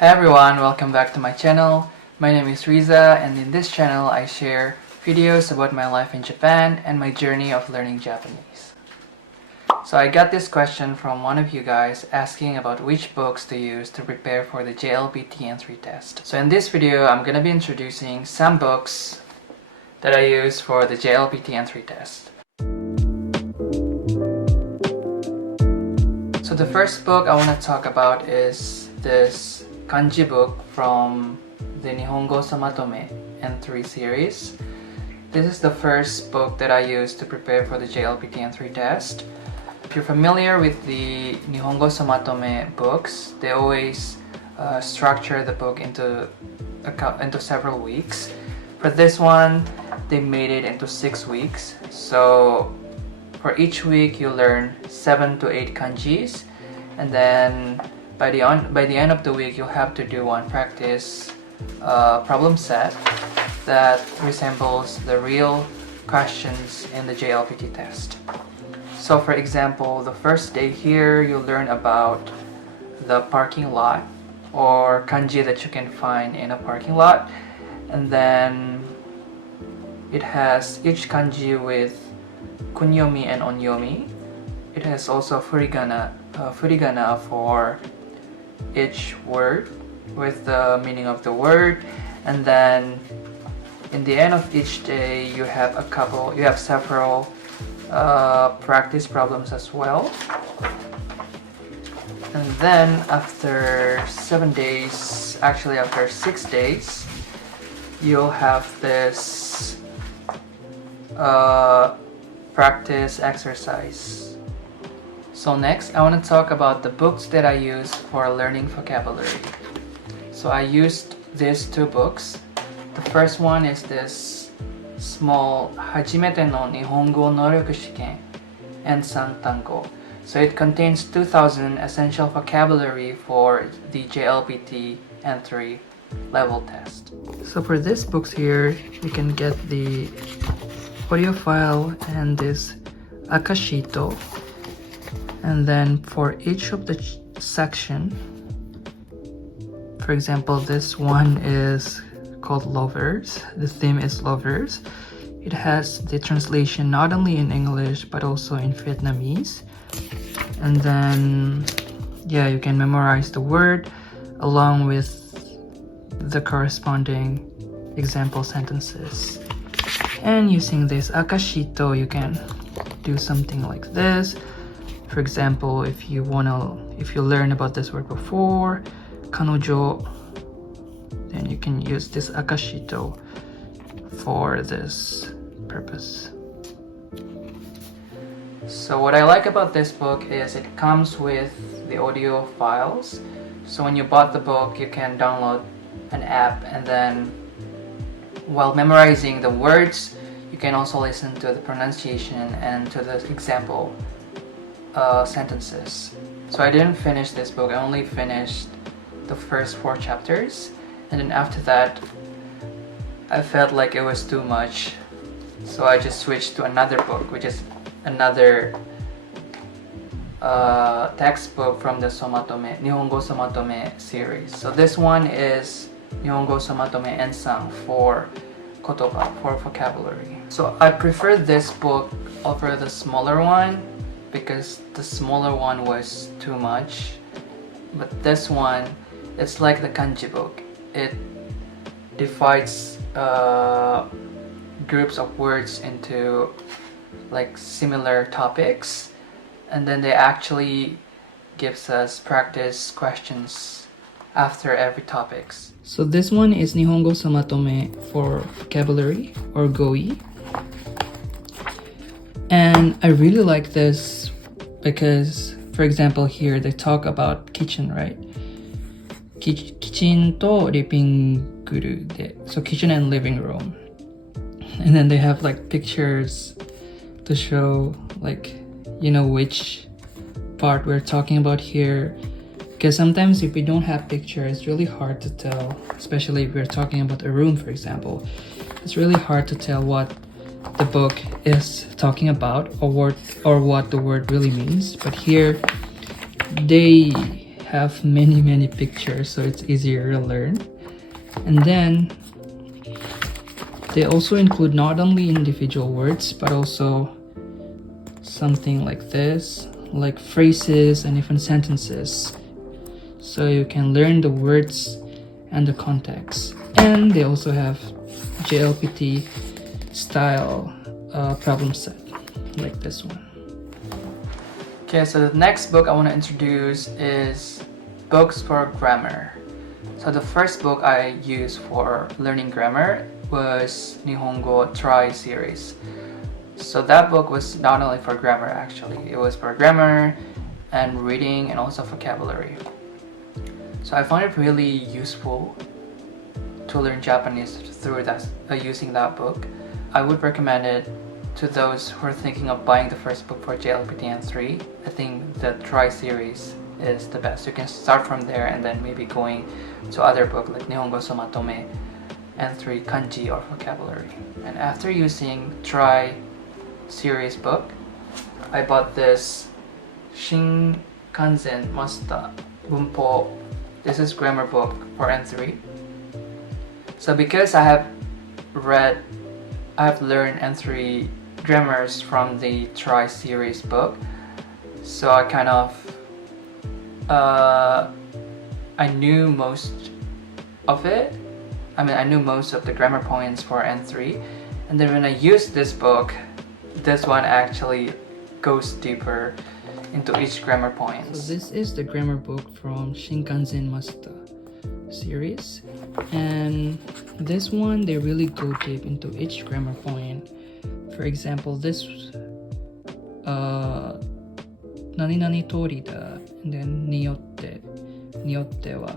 Hi everyone, welcome back to my channel. My name is Riza, and in this channel I share videos about my life in Japan and my journey of learning Japanese. So I got this question from one of you guys asking about which books to use to prepare for the JLPT N3 test. So in this video I'm going to be introducing some books that I use for the JLPT N3 test. So the first book I want to talk about is this Kanji book from the Nihongo Samatome N3 series. This is the first book that I used to prepare for the JLPT N3 test. If you're familiar with the Nihongo Samatome books, they always structure the book into several weeks. For this one, they made it into 6 weeks. So for each week, you learn 7 to 8 kanjis, and then by the end of the week, you'll have to do one practice problem set that resembles the real questions in the JLPT test. So for example, the first day here, you'll learn about the parking lot, or kanji that you can find in a parking lot, and then it has each kanji with kunyomi and onyomi. It has also furigana for each word with the meaning of the word, and then in the end of each day you have several practice problems as well. And then after 7 days, actually after 6 days, you'll have this practice exercise. So next, I want to talk about the books that I use for learning vocabulary. So I used these 2 books. The first one is this small Hajimete no Nihongo Noryoku Shiken N3 Tango. So it contains 2000 essential vocabulary for the JLPT N3 level test. So for these books here, you can get the audio file and this akashito. And then for each of the section, for example, this one is called Lovers. The theme is Lovers. It has the translation not only in English but also in Vietnamese. And then, yeah, you can memorize the word along with the corresponding example sentences. And using this akashito, you can do something like this. For example, if you learn about this word before, kanojo, then you can use this akashito for this purpose. So what I like about this book is it comes with the audio files. So when you bought the book, you can download an app, and then while memorizing the words, you can also listen to the pronunciation and to the example sentences. So I didn't finish this book. I only finished the first 4 chapters, and then after that I felt like it was too much, so I just switched to another book, which is another textbook from the Nihongo Samatome series. So this one is Nihongo Samatome N3 for kotoba, for vocabulary. So I prefer this book over the smaller one because the smaller one was too much, but this one, it's like the kanji book. It divides groups of words into like similar topics, and then they actually gives us practice questions after every topics. So this one is Nihongo Samatome for vocabulary, or GOI. And I really like this because, for example, here they talk about kitchen, right? Kitchen to living room. So kitchen and living room. And then they have like pictures to show like, which part we're talking about here. Because sometimes if we don't have pictures, it's really hard to tell, especially if we're talking about a room, for example. It's really hard to tell what the book is talking about or what the word really means. But here they have many pictures, so it's easier to learn. And then they also include not only individual words but also something like this, like phrases and even sentences, so you can learn the words and the context. And they also have JLPT style problem set like this one. Okay, so the next book I want to introduce is books for grammar. So the first book I used for learning grammar was Nihongo Try series. So that book was not only for grammar, actually it was for grammar and reading and also vocabulary. So I found it really useful to learn Japanese through that, using that book. I would recommend it to those who are thinking of buying the first book for JLPT N3. I think the Try series is the best. You can start from there and then maybe going to other books like Nihongo Somatome, N3 Kanji or vocabulary. And after using Try series book, I bought this Shinkansen Master Bunpo. This is grammar book for N3. So because I have learned N3 grammars from the Try series book, so I kind of I knew most of it. I knew most of the grammar points for N3, and then when I used this book, this one actually goes deeper into each grammar point. So this is the grammar book from Shinkansen Master series, and this one they really go deep into each grammar point. For example, this nani nani tori da, and then niyotte wa.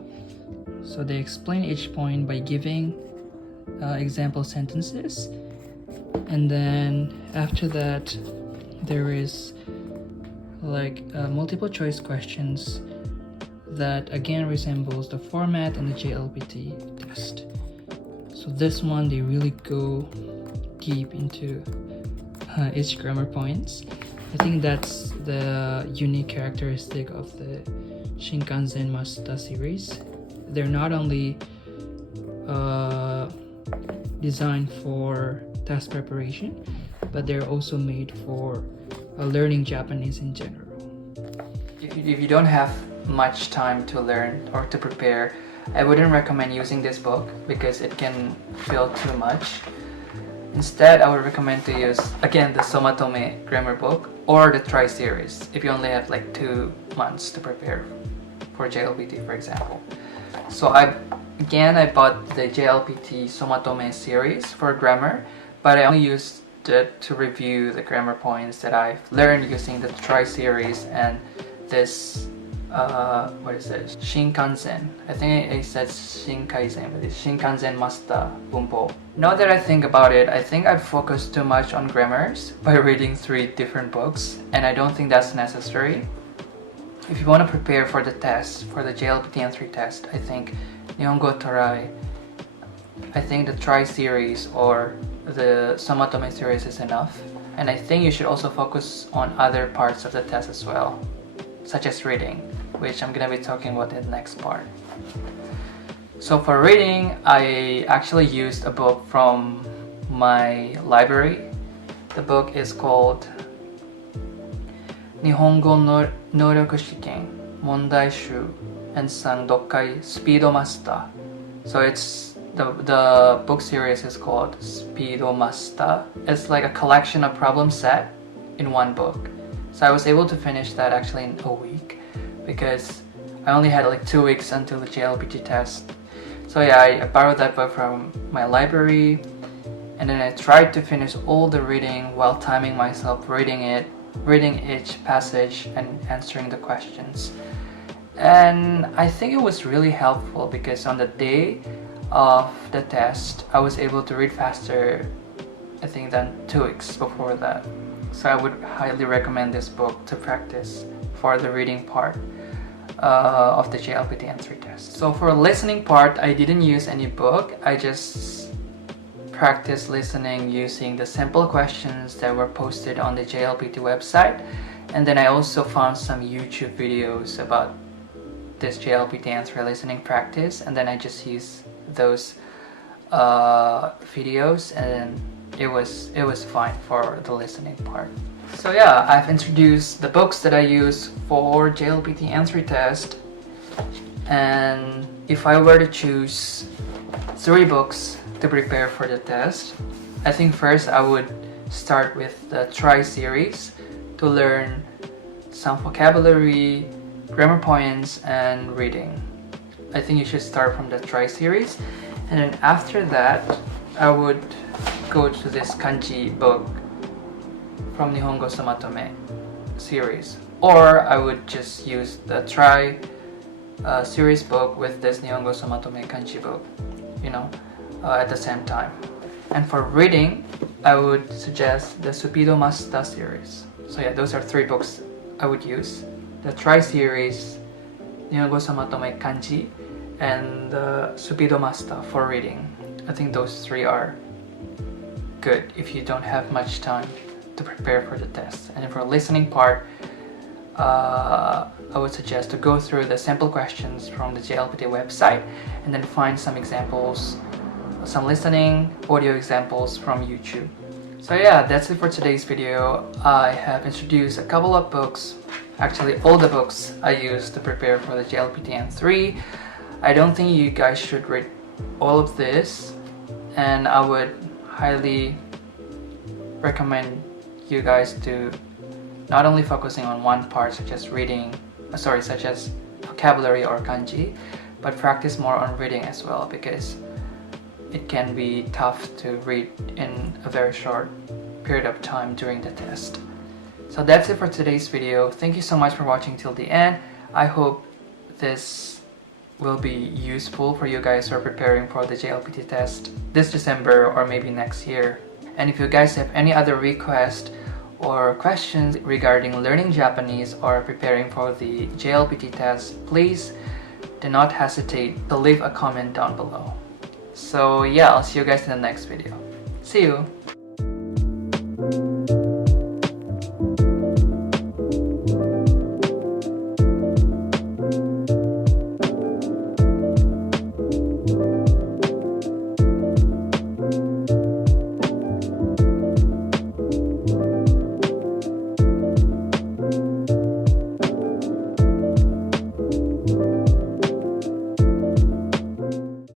So they explain each point by giving example sentences, and then after that there is like multiple choice questions that again resembles the format in the JLPT test. So this one they really go deep into each grammar points. I think that's the unique characteristic of the Shinkansen Master series. They're not only designed for test preparation, but they're also made for learning Japanese in general. If you don't have much time to learn or to prepare, I wouldn't recommend using this book because it can feel too much. Instead, I would recommend to use again the Somatome grammar book or the Try series if you only have like 2 months to prepare for JLPT, for example. So I bought the JLPT Somatome series for grammar, but I only used it to review the grammar points that I've learned using the Try series and this what is it? Shinkansen. I think it said Shinkansen, but it's Shinkansen Master Bunpo. Now that I think about it, I think I've focused too much on grammars by reading 3 different books, and I don't think that's necessary. If you want to prepare for the test, for the JLPT N3 test, I think Nihongo Try, I think the Try series or the Somatome series is enough. And I think you should also focus on other parts of the test as well, such as reading, which I'm gonna be talking about in the next part. So for reading, I actually used a book from my library. The book is called Nihongo no Noryoku Shiken Mondai Shu Ensang Dokkai Speed Master. So it's the book series is called Speed Master. It's like a collection of problem set in one book. So I was able to finish that actually in a week because I only had like 2 weeks until the JLPT test. So yeah, I borrowed that book from my library, and then I tried to finish all the reading while timing myself reading each passage and answering the questions. And I think it was really helpful because on the day of the test, I was able to read faster, I think, than 2 weeks before that. So I would highly recommend this book to practice for the reading part of the JLPT N3 test. So for listening part, I didn't use any book. I just practiced listening using the simple questions that were posted on the JLPT website. And then I also found some YouTube videos about this JLPT N3 listening practice, and then I just use those videos, and it was fine for the listening part. So yeah, I've introduced the books that I use for JLPT N3 test, and if I were to choose 3 books to prepare for the test, I think first I would start with the Try series to learn some vocabulary, grammar points, and reading. I think you should start from the Try series, and then after that I would go to this Kanji book from Nihongo Somatome series, or I would just use the Try series book with this Nihongo Somatome Kanji book, at the same time. And for reading, I would suggest the Supido Masta series. So yeah, those are 3 books I would use: the Try series, Nihongo Somatome Kanji, and the Supido Masta for reading. I think those 3 are good if you don't have much time to prepare for the test. And for listening part, I would suggest to go through the sample questions from the JLPT website and then find some examples, some listening audio examples from YouTube. So yeah, that's it for today's video. I have introduced a couple of books, actually all the books I used to prepare for the JLPT N3. I don't think you guys should read all of this, and I would highly recommend you guys to not only focusing on one part such as vocabulary or kanji, but practice more on reading as well, because it can be tough to read in a very short period of time during the test. So that's it for today's video. Thank you so much for watching till the end. I hope this will be useful for you guys who are preparing for the JLPT test this December or maybe next year. And if you guys have any other requests or questions regarding learning Japanese or preparing for the JLPT test, please do not hesitate to leave a comment down below. So yeah, I'll see you guys in the next video. See you!